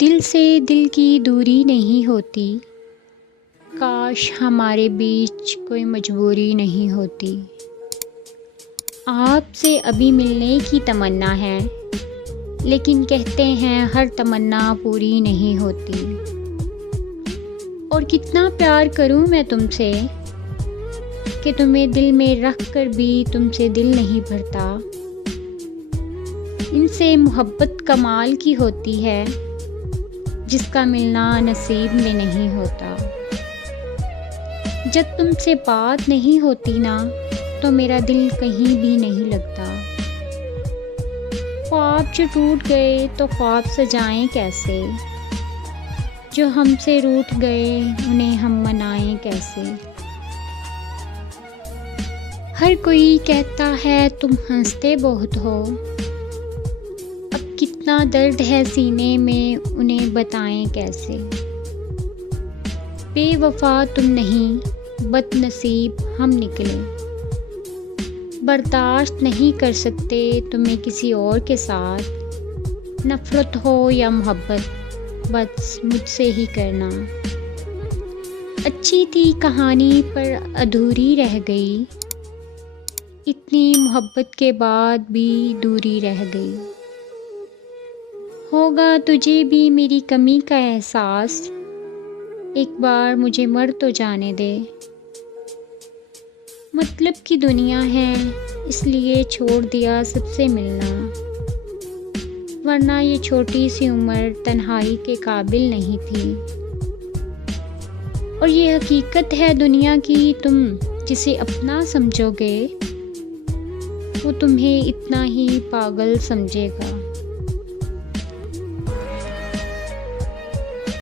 दिल से दिल की दूरी नहीं होती, काश हमारे बीच कोई मजबूरी नहीं होती। आपसे अभी मिलने की तमन्ना है, लेकिन कहते हैं हर तमन्ना पूरी नहीं होती। और कितना प्यार करूं मैं तुमसे कि तुम्हें दिल में रख कर भी तुमसे दिल नहीं भरता। इनसे मोहब्बत कमाल की होती है, जिसका मिलना नसीब में नहीं होता। जब तुमसे बात नहीं होती ना, तो मेरा दिल कहीं भी नहीं लगता। ख्वाब जो टूट गए तो ख्वाब सजाएं कैसे, जो हमसे रूठ गए उन्हें हम मनाएं कैसे। हर कोई कहता है तुम हंसते बहुत हो, अब कितना दर्द है सीने में उन्हें बताएं कैसे। बेवफा तुम नहीं, बदनसीब हम निकले, बर्दाश्त नहीं कर सकते तुम्हें किसी और के साथ। नफ़रत हो या मोहब्बत, बस मुझसे ही करना। अच्छी थी कहानी पर अधूरी रह गई, इतनी मोहब्बत के बाद भी दूरी रह गई। होगा तुझे भी मेरी कमी का एहसास, एक बार मुझे मर तो जाने दे। मतलब की दुनिया है इसलिए छोड़ दिया सबसे मिलना, वरना ये छोटी सी उम्र तन्हाई के काबिल नहीं थी। और ये हकीकत है दुनिया की, तुम जिसे अपना समझोगे वो तुम्हें इतना ही पागल समझेगा।